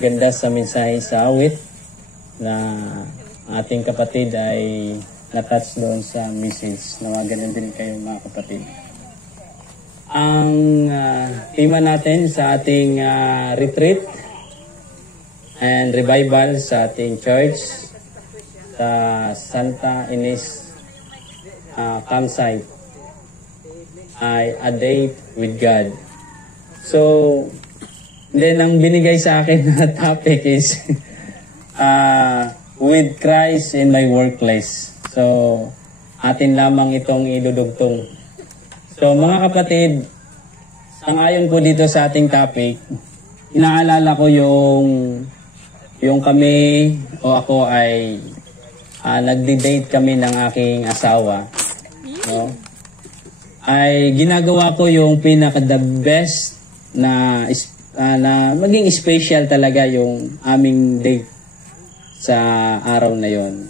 ganda sa mensahe sa awit na ating kapatid ay natouch doon sa message. Nawa ganun din kayo mga kapatid. Ang tema natin sa ating retreat and revival sa ating church sa Santa Ines campsite ay A Date with God. So, then ang binigay sa akin na topic is with Christ in my workplace. So, atin lamang itong idudugtong. So, mga kapatid, sang-ayon po dito sa ating topic, inaalala ko yung kami o ako ay nagdi-date kami ng aking asawa. No? Ay ginagawa ko yung pinaka-the best na maging special talaga yung aming date sa araw na yon.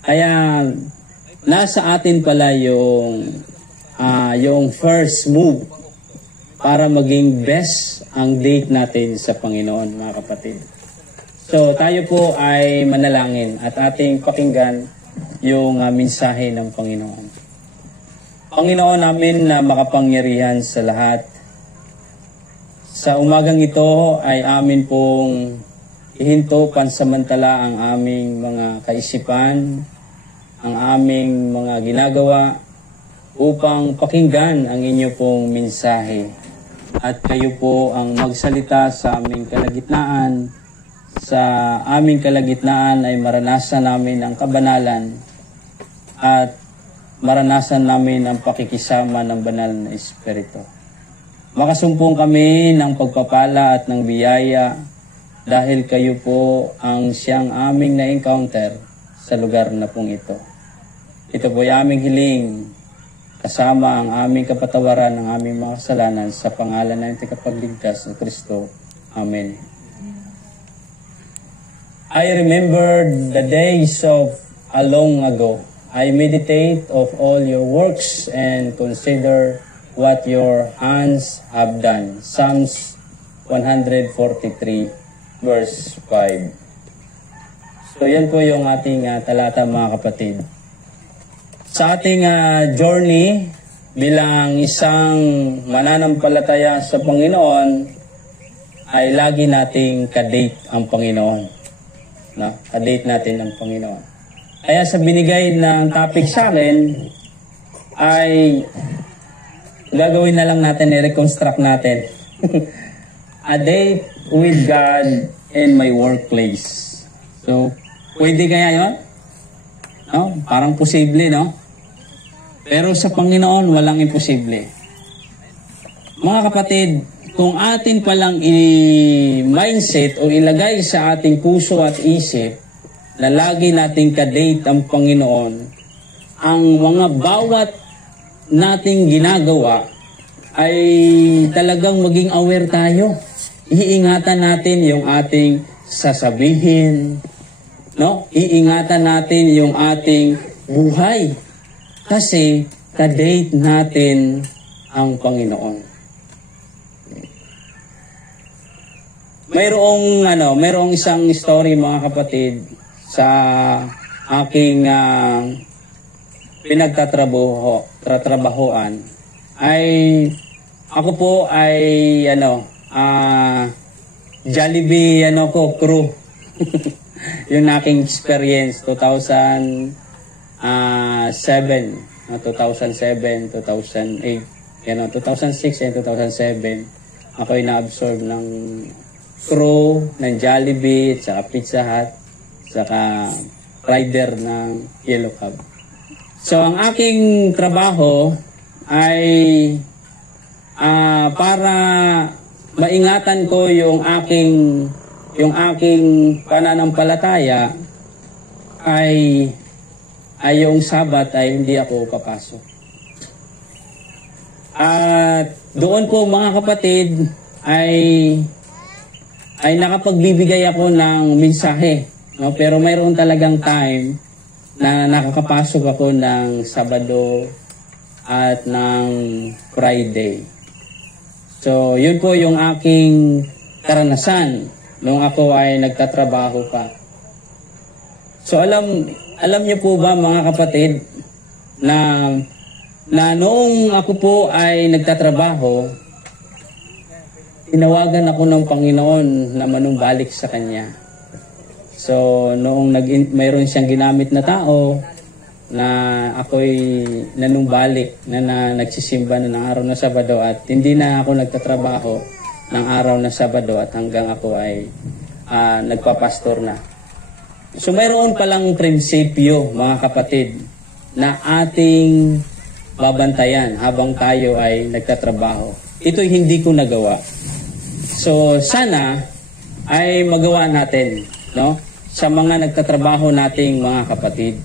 Kaya nasa atin pala yung first move para maging best ang date natin sa Panginoon, mga kapatid. So tayo po ay manalangin at ating pakinggan yung mensahe ng Panginoon. Panginoon namin na makapangyarihan sa lahat, sa umagang ito ay amin pong ihinto pansamantala ang aming mga kaisipan, ang aming mga ginagawa upang pakinggan ang inyo pong mensahe. At kayo po ang magsalita sa aming kalagitnaan. Sa aming kalagitnaan ay maranasan namin ang kabanalan at maranasan namin ang pakikisama ng banal na Espiritu. Makasumpong kami ng pagpapala at ng biyaya dahil kayo po ang siyang aming na-encounter sa lugar na pong ito. Ito po ay aming hiling kasama ang aming kapatawaran ng aming mga kasalanan sa pangalan ng Tagapagligtas ng Kristo. Amen. I remember the days of a long ago. I meditate of all your works and consider what your hands have done. Psalms 143 verse 5. So yan po yung ating talata, mga kapatid. Sa ating journey bilang isang mananampalataya sa Panginoon ay lagi nating kadate ang Panginoon. No? Kadate natin ang Panginoon. Kaya sa binigay ng topic sa akin ay gagawin na lang natin, i-reconstruct natin. A date with God in my workplace. So, pwede kaya yun? No? Parang posible, no? Pero sa Panginoon, walang imposible. Mga kapatid, kung atin palang i-mindset o ilagay sa ating puso at isip na lagi nating kadate ang Panginoon, ang mga bawat nating ginagawa ay talagang maging aware tayo. Iingatan natin yung ating sasabihin, no? Iingatan natin yung ating buhay. Kasi kadate natin ang Panginoon. Mayroong isang story, mga kapatid, sa aking pinagtatrabahoan ay ako po ay Jollibee crew. Yung aking experience 2007, 2008, 2006 and 2007 ako ay na-absorb ng crew ng Jollibee at saka Pizza Hut saka rider ng Yellow Cab. So ang aking trabaho ay para maingatan ko yung aking pananampalataya ay yung Sabat ay hindi ako papasok. At doon po, mga kapatid, ay nakapagbibigay ako ng mensahe. No? Pero mayroon talagang time na nakakapasok ako ng Sabado at ng Friday. So, yun po yung aking karanasan. nung ako ay nagtatrabaho pa. So alam niyo po ba mga kapatid na noong ako po ay nagtatrabaho, tinawagan ako ng Panginoon na manumbalik sa Kanya. So noong mayroon siyang ginamit na tao na ako'y nanumbalik na nagsisimba na ng araw na Sabado at hindi na ako nagtatrabaho ng araw na Sabado at hanggang ako ay nagpapastor na. So mayroon palang prinsipyo mga kapatid na ating babantayan habang tayo ay nagtatrabaho. Ito'y hindi ko nagawa. So sana ay magawa natin, no? Sa mga nagtatrabaho nating mga kapatid.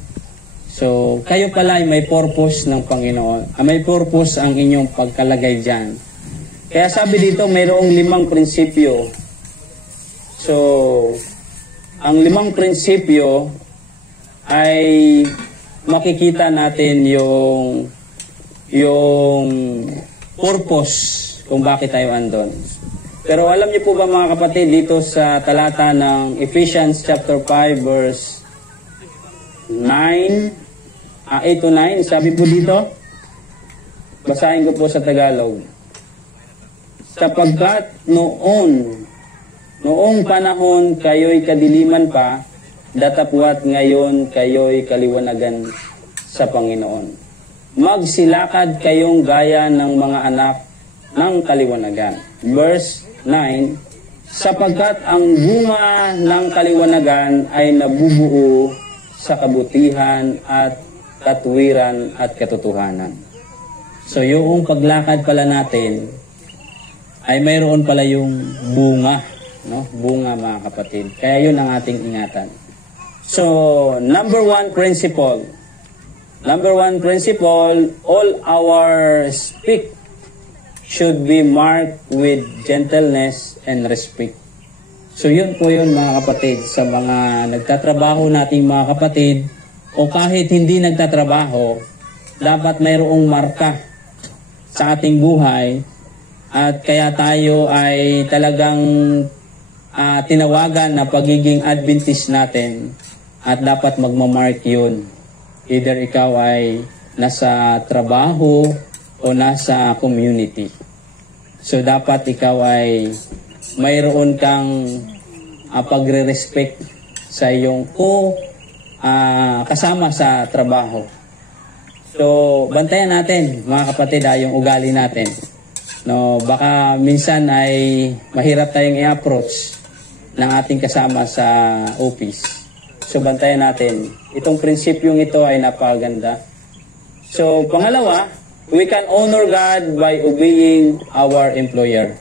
So kayo pala ay may purpose ng Panginoon. May purpose ang inyong pagkalagay diyan. Kaya sabi dito mayroong 5 prinsipyo. So ang 5 prinsipyo ay makikita natin yung purpose kung bakit tayo andon. Pero alam niyo po ba mga kapatid, dito sa talata ng Ephesians chapter 5 verse 8 to 9, sabi po dito, basahin ko po sa Tagalog. Sapagkat noong panahon kayo'y kadiliman pa, datapwat ngayon kayo'y kaliwanagan sa Panginoon. Magsilakad kayong gaya ng mga anak ng kaliwanagan. Verse 9, sapagkat ang bunga ng kaliwanagan ay nabubuo sa kabutihan at katwiran at katotohanan. So yung paglakad pala natin ay mayroon pala yung bunga, no? Bunga mga kapatid. Kaya yun ang ating ingatan. So number one principle, all our speak should be marked with gentleness and respect. So yun po yun mga kapatid, sa mga nagtatrabaho nating mga kapatid o kahit hindi nagtatrabaho, dapat mayroong marka sa ating buhay at kaya tayo ay talagang tinawagan na pagiging Adventist natin at dapat magmamark yun. Either ikaw ay nasa trabaho o nasa community. So dapat ikaw ay mayroon kang pagre-respect sa iyong kasama sa trabaho. So bantayan natin mga kapatid yung ugali natin. No, baka minsan ay mahirap tayong i-approach ng ating kasama sa office. So bantayan natin. Itong prinsipyong ito ay napakaganda. So pangalawa, we can honor God by obeying our employer.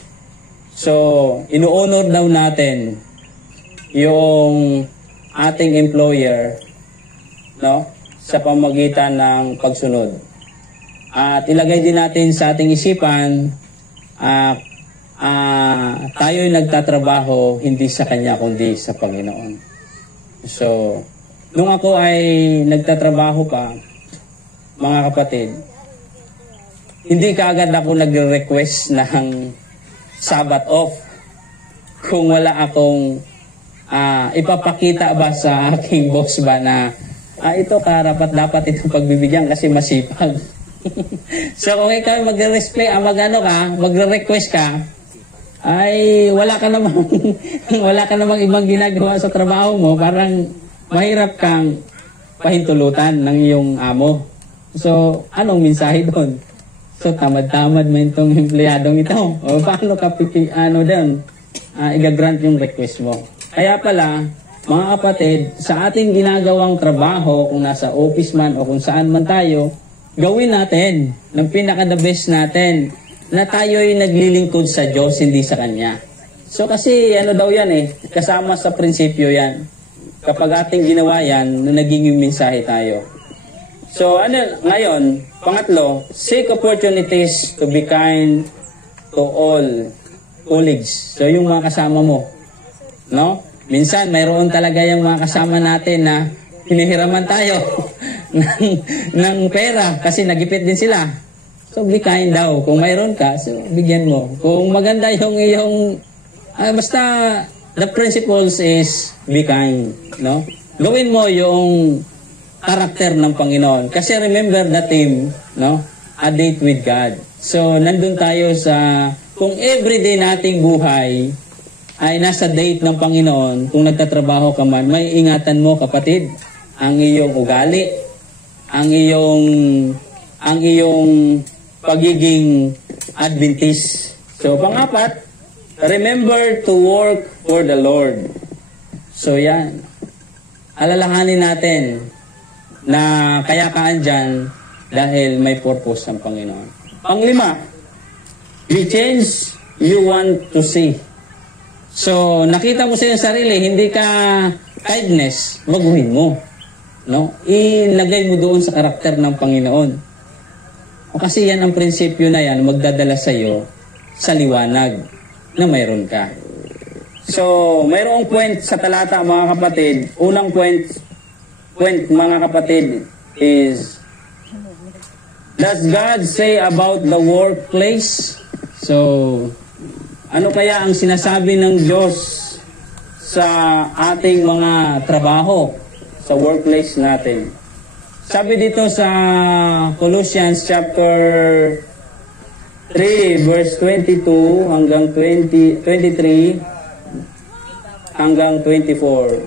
So, ino-honor daw natin yung ating employer, no, sa pamamagitan ng pagsunod. At ilagay din natin sa ating isipan, tayo'y nagtatrabaho hindi sa Kanya kundi sa Panginoon. So, nung ako ay nagtatrabaho pa, mga kapatid, hindi kaagad ako nagre-request ng Sabbath off kung wala akong ipapakita ba sa aking boss ba na ito dapat itong pagbibigyan kasi masipag. So kung ikaw magre-request ka, ay wala ka namang ibang ginagawa sa trabaho mo, parang mahirap kang pahintulutan ng iyong amo. So anong mensahe doon? So, tamad-tamad mo itong empleyadong ito. O, paano ka i-grant yung request mo? Kaya pala, mga kapatid, sa ating ginagawang trabaho, kung nasa office man o kung saan man tayo, gawin natin ng pinaka-the best natin na tayo'y naglilingkod sa Diyos, hindi sa Kanya. So, kasi daw yan kasama sa prinsipyo yan. Kapag ating ginawa yan, naging yung mensahe tayo. So, ngayon, pangatlo, seek opportunities to be kind to all colleagues. So, yung mga kasama mo, no? Minsan, mayroon talaga yung mga kasama natin na hinihiraman tayo ng pera kasi nagipit din sila. So, be kind daw. Kung mayroon ka, so, bigyan mo. Kung maganda yung iyong, basta the principles is be kind, no? Gawin mo yung karakter ng Panginoon. Kasi remember the theme, no? A date with God. So, nandun tayo sa, kung everyday nating buhay ay nasa date ng Panginoon, kung nagtatrabaho ka man, may ingatan mo, kapatid, ang iyong ugali, ang iyong pagiging Adventist. So, pang-apat, remember to work for the Lord. So, yan. Alalahanin natin na kaya kaan dyan dahil may purpose ang Panginoon. Pang-lima, you change you want to see. So, nakita mo sa iyong sarili, hindi ka kindness, baguhin mo. No? Ilagay mo doon sa karakter ng Panginoon. Kasi yan ang prinsipyo na yan, magdadala sa iyo sa liwanag na mayroon ka. So, mayroong point sa talata, mga kapatid. Unang point mga kapatid, is, does God say about the workplace? So, ano kaya ang sinasabi ng Diyos sa ating mga trabaho, sa workplace natin? Sabi dito sa Colossians chapter 3 verse 22 hanggang 23 hanggang 24.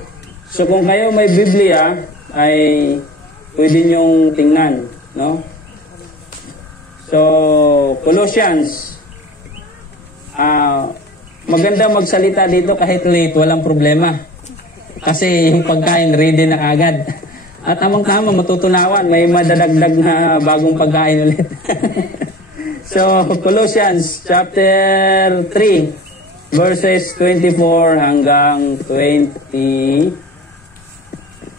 So kung kayo may Biblia ay pwede niyong tingnan, no? So Colossians, maganda magsalita dito kahit late, walang problema. Kasi yung pagkain ready na agad. At tamang-tama, matutunawan, may madadagdag na bagong pagkain ulit. So, Colossians chapter 3, verses 24 hanggang 23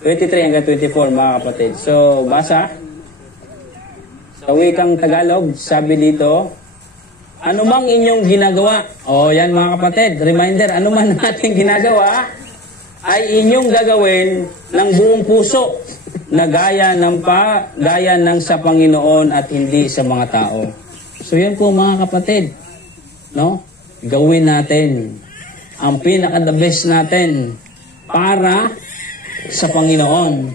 hanggang 24, mga kapatid. So, basa. Sa wikang Tagalog, sabi dito, anumang inyong ginagawa, yan mga kapatid, reminder, anuman natin ginagawa, ay inyong gagawin ng buong puso na gaya ng sa Panginoon at hindi sa mga tao. So yan po mga kapatid, no? Gawin natin ang pinaka-the best natin para sa Panginoon.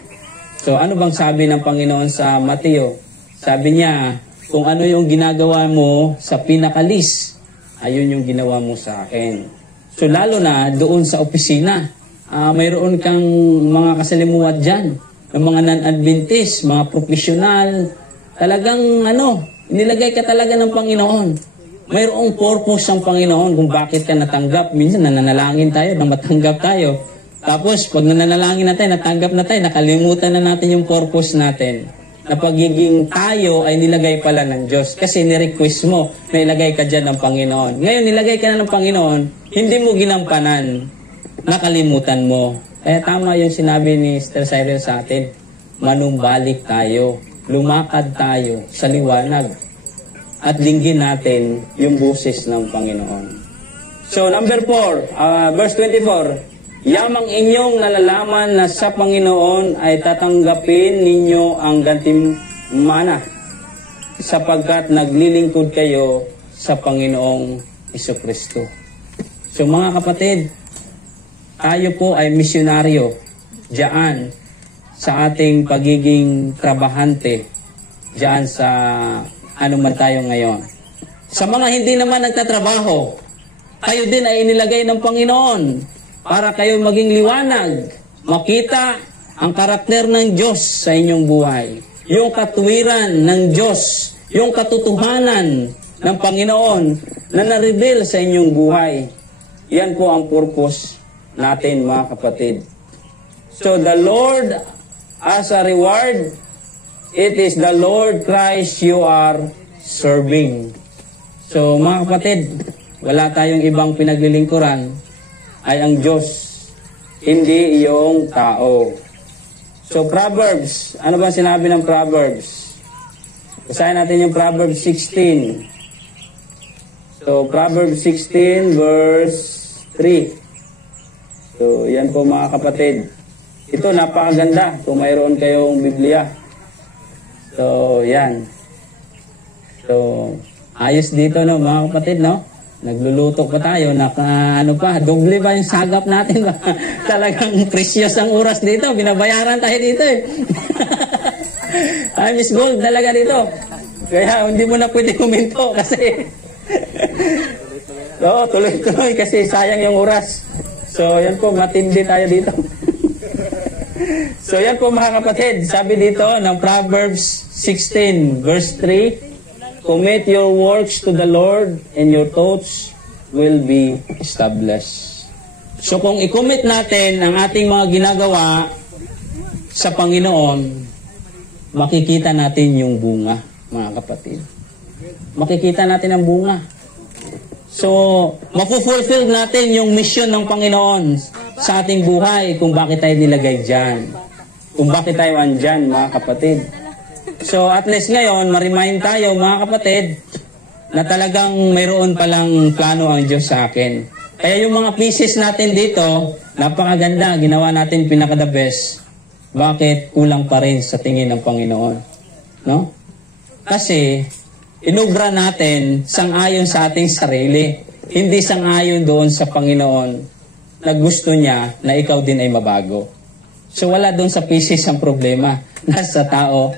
So ano bang sabi ng Panginoon sa Mateo? Sabi niya, kung ano yung ginagawa mo sa pinakalis, ayun yung ginawa mo sa akin. So lalo na doon sa opisina, mayroon kang mga kasalimuot dyan, ng mga non-Adventist, mga profesional, talagang nilagay ka talaga ng Panginoon. Mayroong purpose ang Panginoon kung bakit ka natanggap. Minsan nananalangin tayo na matanggap tayo. Tapos pag nananalangin na tayo, natanggap na tayo, nakalimutan na natin yung purpose natin. Na pagiging tayo ay nilagay pala ng Diyos. Kasi ni-request mo na ilagay ka dyan ng Panginoon. Ngayon, nilagay ka na ng Panginoon, hindi mo ginampanan, nakalimutan mo. Kaya tama yung sinabi ni Sister Cyril sa atin, manumbalik tayo, lumakad tayo sa liwanag, at linggin natin yung boses ng Panginoon. So, number 4, verse 24, yamang inyong nalalaman na sa Panginoon ay tatanggapin ninyo ang gantimana sapagkat naglilingkod kayo sa Panginoong Jesucristo. So mga kapatid, tayo po ay misyonaryo diyan sa ating pagiging trabahante diyan sa ano man tayo ngayon. Sa mga hindi naman nagtatrabaho, kayo din ay inilagay ng Panginoon para kayo maging liwanag, makita ang karakter ng Diyos sa inyong buhay. Yung katuwiran ng Diyos, yung katotohanan ng Panginoon na na-reveal sa inyong buhay. Yan po ang purpose natin, mga kapatid. So the Lord as a reward, it is the Lord Christ you are serving. So mga kapatid, wala tayong ibang pinaglilingkuran, ay ang Diyos, hindi yung tao. So Proverbs, ano ba sinabi ng Proverbs? Basahin natin yung Proverbs 16. So Proverbs 16 verse 3. So yan po mga kapatid. Ito napakaganda kung mayroon kayong Biblia. So yan. So ayos dito no mga kapatid no. Nagluluto pa tayo, ano pa, doble ba yung sagap natin? Talagang precious ang oras dito. Binabayaran tayo dito eh. Time is gold talaga dito. Kaya hindi mo na pwede huminto kasi so, tuloy-tuloy kasi sayang yung oras. So, yan po, matindi tayo dito. So, yan po mga kapatid. Sabi dito ng Proverbs 16 verse 3, commit your works to the Lord and your thoughts will be established. So kung i-commit natin ang ating mga ginagawa sa Panginoon, makikita natin yung bunga, mga kapatid. Makikita natin ang bunga. So, mapufulfill natin yung mission ng Panginoon sa ating buhay kung bakit tayo nilagay dyan. Kung bakit tayo andyan, mga kapatid. So at least ngayon, ma-remind tayo mga kapatid na talagang mayroon palang plano ang Diyos sa akin. Kaya yung mga pieces natin dito, napakaganda, ginawa natin pinaka-the best. Bakit kulang pa rin sa tingin ng Panginoon? No? Kasi inubra natin sang-ayon sa ating sarili, hindi sang-ayon doon sa Panginoon na gusto niya na ikaw din ay mabago. So wala doon sa pieces ang problema, nasa tao,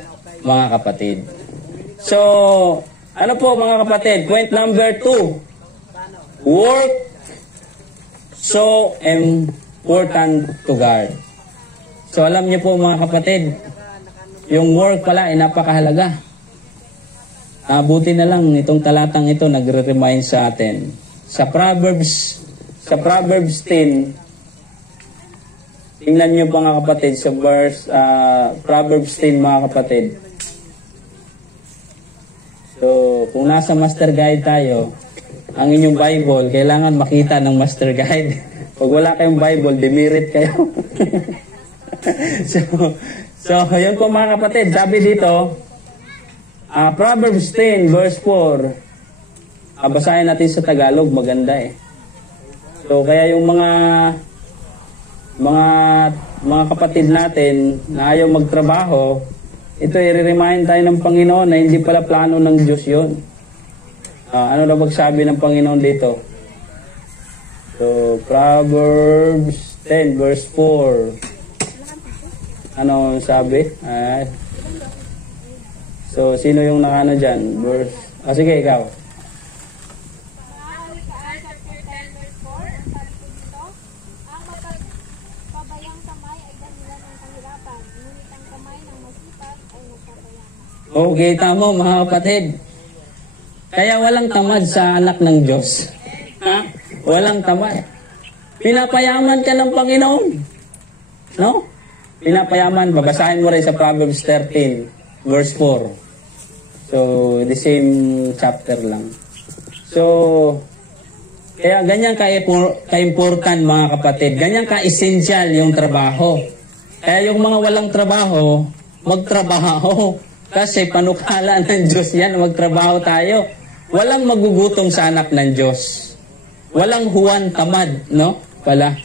mga kapatid. So, ano po mga kapatid? Point number 2. Work so important to God. So, alam niyo po mga kapatid, yung work pala ay napakahalaga. Buti na lang itong talatang ito nagre-remind sa atin. Sa Proverbs 10, tingnan niyo po mga kapatid sa verse Proverbs 10 mga kapatid. So, kung nasa master guide tayo, ang inyong Bible, kailangan makita ng master guide. Pag wala kayong Bible, demerit kayo. so, yun po mga kapatid. Sabi dito, Proverbs 10 verse 4. Basahin natin sa Tagalog, maganda eh. So, kaya yung mga kapatid natin na ayaw magtrabaho, ito i-remind tayo ng Panginoon na hindi pala plano ng Diyos yun. Ano na magsabi ng Panginoon dito? So, Proverbs 10 verse 4. Ano sabi? So, sino yung nakano dyan? Sige, ikaw. Okay, tama mga kapatid. Kaya walang tamad sa anak ng Diyos. Walang tamad. Pinapayaman ka ng Panginoon. No? Pinapayaman. Babasahin mo rin sa Proverbs 13, verse 4. So, the same chapter lang. So, kaya ganyan ka-important mga kapatid. Ganyan ka-essential yung trabaho. Kaya yung mga walang trabaho, magtrabaho. Kasi panukala ng Diyos yan, magtrabaho tayo. Walang magugutom sa anak ng Diyos. Walang huwan tamad, no? Pala.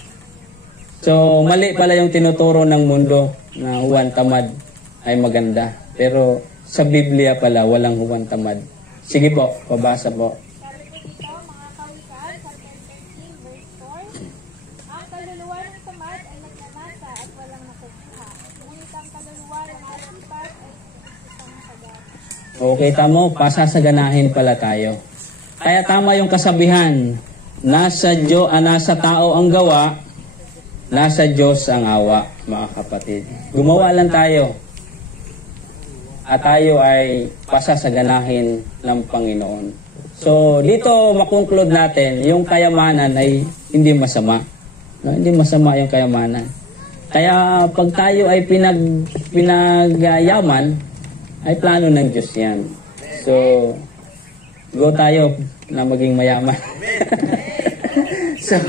So, mali pala yung tinuturo ng mundo na huwan tamad ay maganda. Pero sa Biblia pala, walang huwan tamad. Sige po, pabasa po. Sabi ko dito, mga kawikaan, sa 10:13 verse 4, ang kaluluwa ng tamad ay nagnanasa at walang nakukuha. Ngunit ang kaluluwa ng masipag ay isang sagad. Okay, tamo, pasasaganahin pala tayo. Kaya tama yung kasabihan, nasa tao ang gawa, nasa Diyos ang awa, mga kapatid. Gumawa lang tayo. At tayo ay pasasaganahin ng Panginoon. So, dito makonclude natin, yung kayamanan ay hindi masama. No? Hindi masama yung kayamanan. Kaya pag tayo ay pinagyaman, ay plano ng Diyos yan. So, go tayo na maging mayaman. So,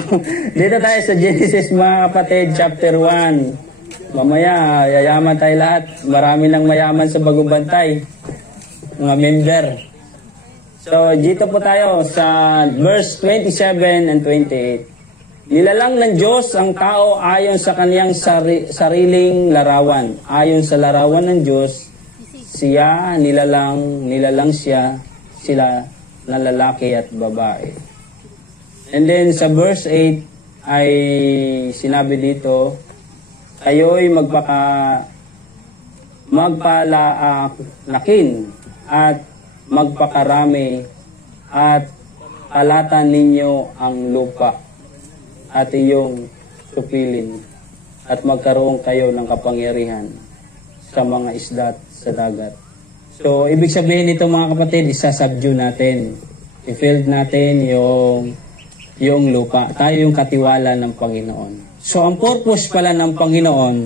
dito tayo sa Genesis mga kapatid, chapter 1. Mamaya, yayaman tayo lahat. Marami nang mayaman sa Bagong Bantay. Mga member. So, dito po tayo sa verse 27 and 28. Nilalang ng Diyos ang tao ayon sa kaniyang sariling larawan. Ayon sa larawan ng Diyos, nilalang siya, sila na lalaki at babae. And then sa verse 8 ay sinabi dito, kayo'y magpalakin at magpakarami at kalatan ninyo ang lupa at iyong supilin at magkaroon kayo ng kapangyarihan sa mga isda at sa dagat. So, ibig sabihin nito mga kapatid, isasubdue natin. I-field natin yung lupa. Tayo yung katiwala ng Panginoon. So, ang purpose pala ng Panginoon,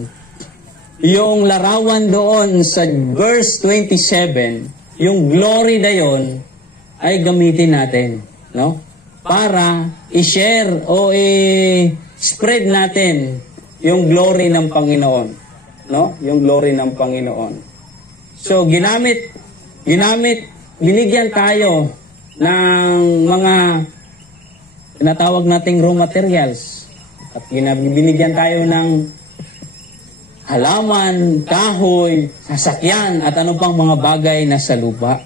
yung larawan doon sa verse 27, yung glory na yon ay gamitin natin, no? Para i-share o i-spread natin yung glory ng Panginoon, no? Yung glory ng Panginoon. So, binigyan tayo ng mga tinatawag nating raw materials. At binigyan tayo ng halaman, kahoy, sasakyan, at ano pang mga bagay na sa lupa.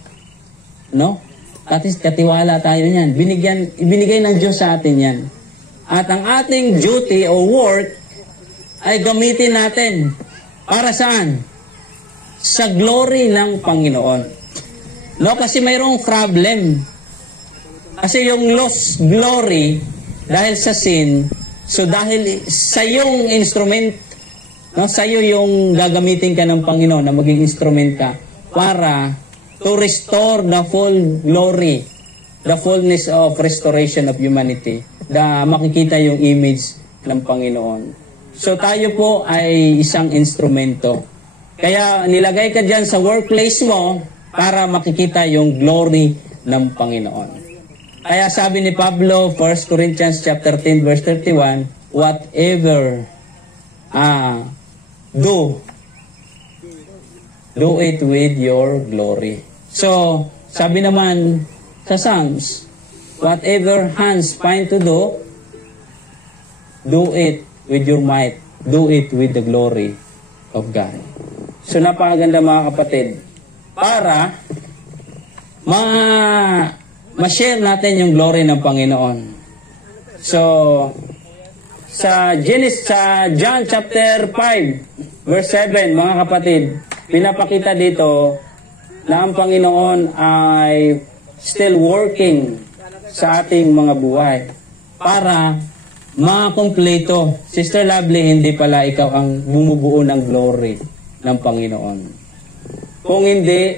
No? At katiwala tayo niyan. Ibinigay ng Diyos sa atin yan. At ang ating duty o work ay gamitin natin. Para saan? Sa glory ng Panginoon. No? Kasi mayroong problem. Kasi yung lost glory, dahil sa sin, so dahil sa yung instrument, no, sa iyo yung gagamitin ka ng Panginoon na maging instrument ka para to restore the full glory, the fullness of restoration of humanity, na makikita yung image ng Panginoon. So tayo po ay isang instrumento. Kaya nilagay ka dyan sa workplace mo para makikita yung glory ng Panginoon. Kaya sabi ni Pablo, 1 Corinthians chapter 10 verse 31, whatever do it with your glory. So, sabi naman sa Psalms, whatever hands find to do it with your might. Do it with the glory of God. So, napakaganda mga kapatid. Para ma-share natin yung glory ng Panginoon. So, sa John chapter 5, verse 7, mga kapatid, pinapakita dito na ang Panginoon ay still working sa ating mga buhay para makumpleto. Sister Lovely, hindi pala ikaw ang bumubuo ng glory ng Panginoon. Kung hindi,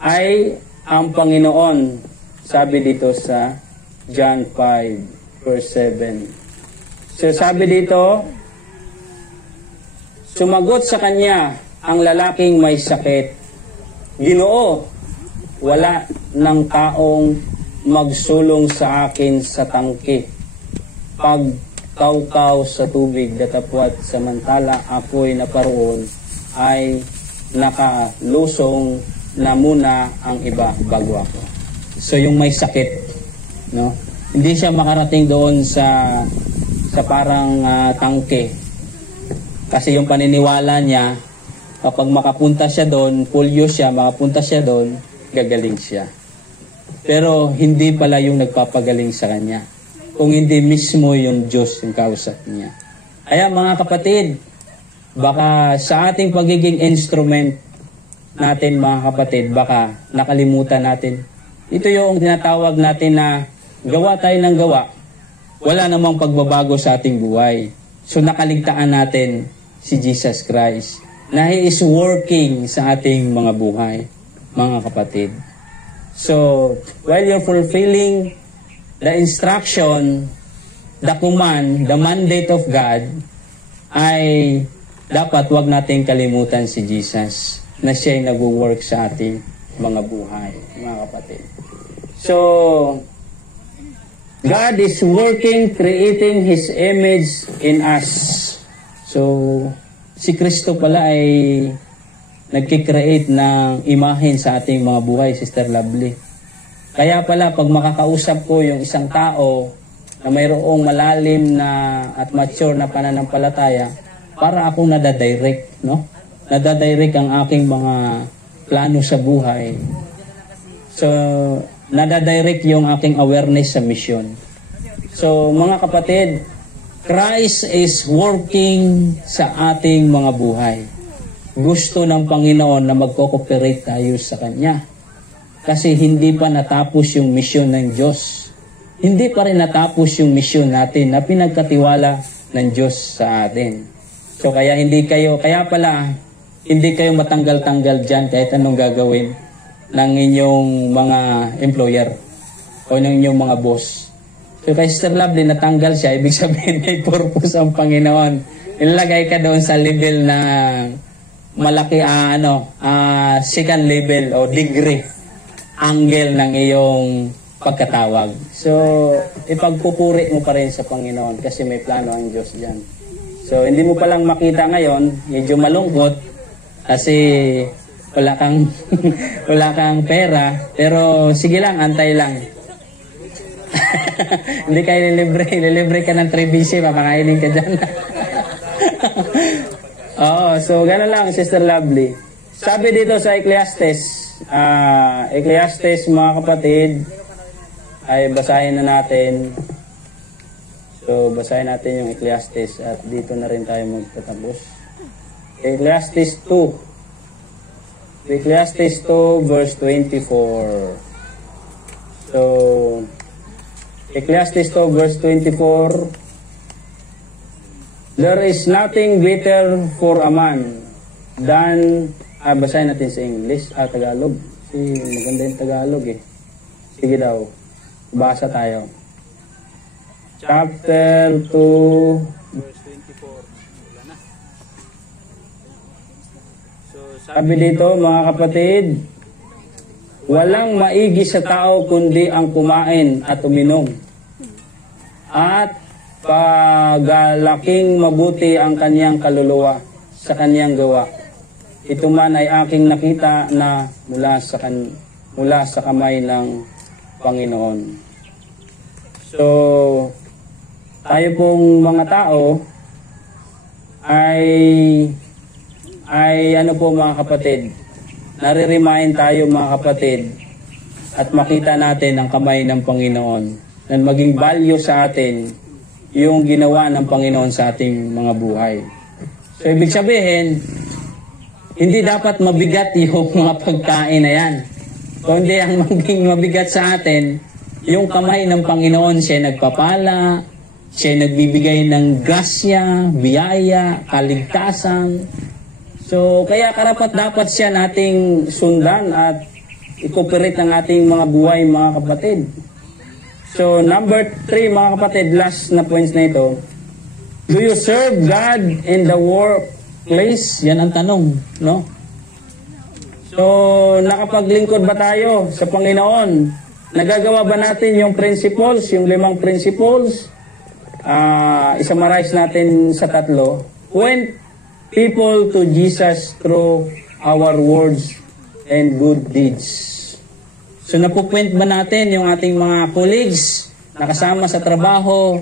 ay ang Panginoon, sabi dito sa John 5, verse 7. So sabi dito, sumagot sa kanya ang lalaking may sakit, Ginoo, wala ng taong magsulong sa akin sa tangke. Pagkaukaw sa tubig datapwat samantala ako'y naparoon ay nakalusong na muna ang iba bago ako. So yung may sakit, no? Hindi siya makarating doon sa parang tangke. Kasi yung paniniwala niya, kapag makapunta siya doon, pulyo siya, makapunta siya doon, gagaling siya. Pero hindi pala yung nagpapagaling sa kanya. Kung hindi mismo yung Diyos yung kausap niya. Kaya mga kapatid, baka sa ating pagiging instrument natin mga kapatid, baka nakalimutan natin. Ito yung tinatawag natin na gawa tayo ng gawa. Wala namang pagbabago sa ating buhay. So nakaligtaan natin si Jesus Christ na He is working sa ating mga buhay, mga kapatid. So, while you're fulfilling the instruction, the command, the mandate of God, ay dapat wag natin kalimutan si Jesus na siya ay nag-work sa ating mga buhay, mga kapatid. So, God is working, creating His image in us. So, si Kristo pala ay nagkikreate ng imahen sa ating mga buhay, Sister Lovely. Kaya pala, pag makakausap ko yung isang tao na mayroong malalim na at mature na pananampalataya, para akong nadadirect, no? Nadadirect ang aking mga plano sa buhay. So, nadadirect yung aking awareness sa mission. So mga kapatid, Christ is working sa ating mga buhay. Gusto ng Panginoon na mag-cooperate tayo sa Kanya. Kasi hindi pa natapos yung misyon ng Diyos. Hindi pa rin natapos yung misyon natin na pinagkatiwala ng Diyos sa atin. So kaya hindi kayo matanggal-tanggal dyan kahit anong gagawin ng inyong mga employer o ng inyong mga boss. So kay Sister Lovely, natanggal siya, ibig sabihin may purpose ang Panginoon. Ilagay ka doon sa level na malaki, second level o degree angle ng iyong pagkatawag. So, ipagpupuri mo pa rin sa Panginoon kasi may plano ang Diyos dyan. So, hindi mo palang makita ngayon, medyo malungkot kasi wala kang wala kang pera, pero sige lang, antay lang. Hindi kayo lilibre ka ng 3BC, papakainin ka dyan. So gano'n lang, Sister Lovely. Sabi dito sa Ecclesiastes, mga kapatid, ay basahin na natin. So basahin natin yung Ecclesiastes at dito na rin tayo magtatapos. Ecclesiastes 2 verse 24. So Ecclesiastes 2 verse 24, there is nothing better for a man than, basahin natin sa English, Tagalog. Kasi maganda yung Tagalog eh. Sige daw, basa tayo. Chapter 2, verse 24. Wala na. So, sabi dito, mga kapatid, walang maigi sa tao kundi ang kumain at uminom. At pagalaking mabuti ang kanyang kaluluwa sa kanyang gawa. Ito man ay aking nakita na mula sa kamay ng Panginoon. So, tayo pong mga tao ay mga kapatid, nare-remind tayo mga kapatid at makita natin ang kamay ng Panginoon na maging value sa atin yung ginawa ng Panginoon sa ating mga buhay. So, ibig sabihin, hindi dapat mabigat yung mga pagkain na yan. Kundi ang maging mabigat sa atin, yung kamay ng Panginoon, siya nagpapala, siya nagbibigay ng grasya, biyaya, kaligtasan. So, kaya karapat-dapat siya nating sundan at i-cooperate ng ating mga buhay, mga kapatid. So, number 3, mga kapatid, last na points na ito. Do you serve God in the workplace? Yan ang tanong, no? So, nakapaglingkod ba tayo sa Panginoon? Nagagawa ba natin yung principles, yung 5 principles? Isummarize natin sa 3. Point people to Jesus through our words and good deeds. So napupuwent ba natin yung ating mga colleagues na kasama sa trabaho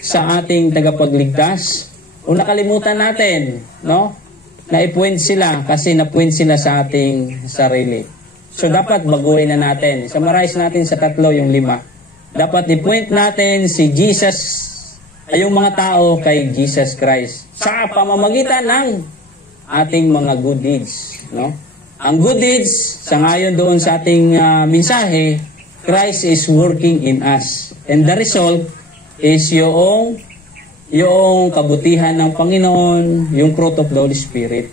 sa ating tagapagligtas? O nakalimutan natin, no? Na-ipuwent sila kasi napuwent sila sa ating sarili. So dapat baguhin na natin. Summarize natin sa 3 yung 5. Dapat i-point natin si Jesus, ay yung mga tao kay Jesus Christ sa pamamagitan ng ating mga good deeds, no? Ang good deeds, sangayon doon sa ating mensahe, Christ is working in us. And the result is yung kabutihan ng Panginoon, yung fruit of the Holy Spirit.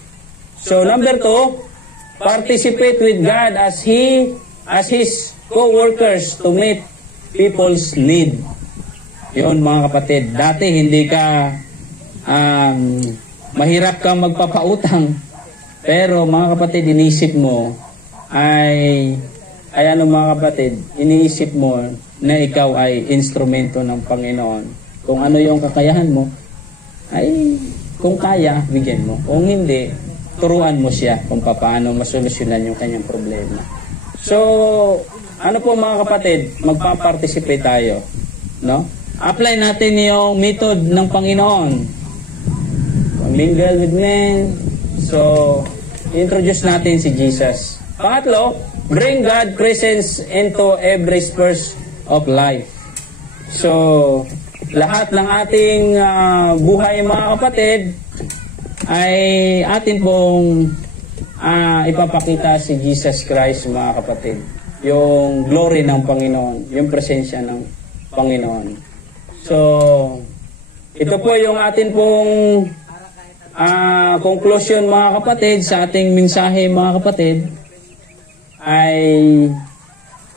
So number 2, participate with God as His co-workers to meet people's need. Yun mga kapatid, dati hindi ka mahirap kang magpapautang. Pero mga kapatid, iniisip mo mga kapatid, iniisip mo na ikaw ay instrumento ng Panginoon. Kung ano yung kakayahan mo, ay kung kaya, bigyan mo. Kung hindi, turuan mo siya kung paano masolusyonan yung kanyang problema. So, ano po mga kapatid, magpa-participate tayo, no? Apply natin yung method ng Panginoon. Mingle with men. So, introduce natin si Jesus. Pangatlo, bring God presence into every sphere of life. So, lahat ng ating buhay mga kapatid ay atin pong ipapakita si Jesus Christ mga kapatid. Yung glory ng Panginoon, yung presensya ng Panginoon. So, ito po yung atin pong conclusion mga kapatid sa ating mensahe mga kapatid ay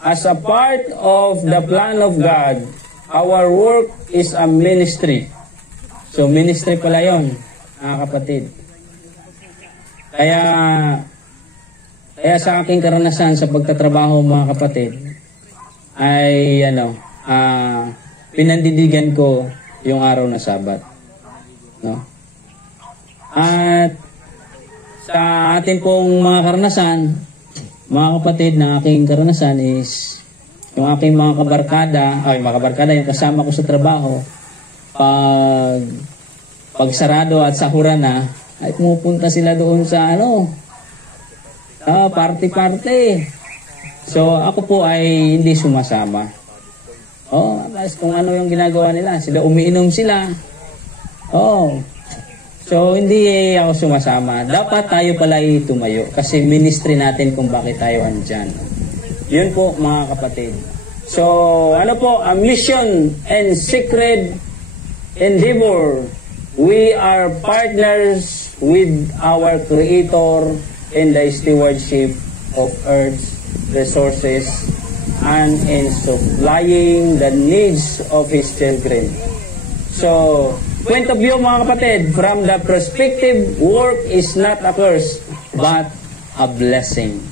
as a part of the plan of God, our work is a ministry. So, ministry pala yun, mga kapatid. Kaya sa aking karanasan sa pagtatrabaho, mga kapatid, ay, pinandidigan ko yung araw na Sabat. No? At sa ating pong mga karanasan, mga kapatid, na aking karanasan is yung aking mga kabarkada, yung kasama ko sa trabaho, pag sarado at sahura na, ay pumupunta sila doon sa party. So ako po ay hindi sumasama. Kung ano yung ginagawa nila, umiinom sila. So hindi ako sumasama. Dapat tayo pala tumayo kasi ministry natin kung bakit tayo andyan. Yun po mga kapatid. So a mission and sacred endeavor. We are partners with our Creator in the stewardship of Earth's resources and in supplying the needs of His children. So, point of view mga kapatid, from the perspective, work is not a curse, but a blessing.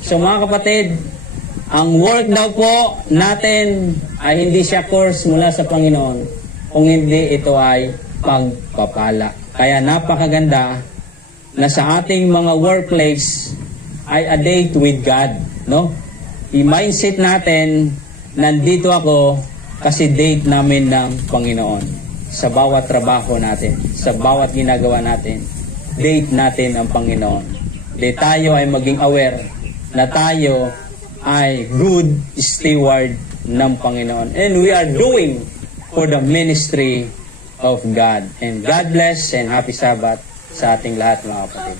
So mga kapatid, ang work daw po natin ay hindi siya curse mula sa Panginoon, kung hindi ito ay pagpapala. Kaya napakaganda na sa ating mga workplace ay a date with God, no? I-mindset natin, nandito ako kasi date namin ng Panginoon. Sa bawat trabaho natin, sa bawat ginagawa natin, date natin ang Panginoon. Di tayo ay maging aware na tayo ay good steward ng Panginoon. And we are doing for the ministry of God. And God bless and happy Sabbath sa ating lahat mga kapatid.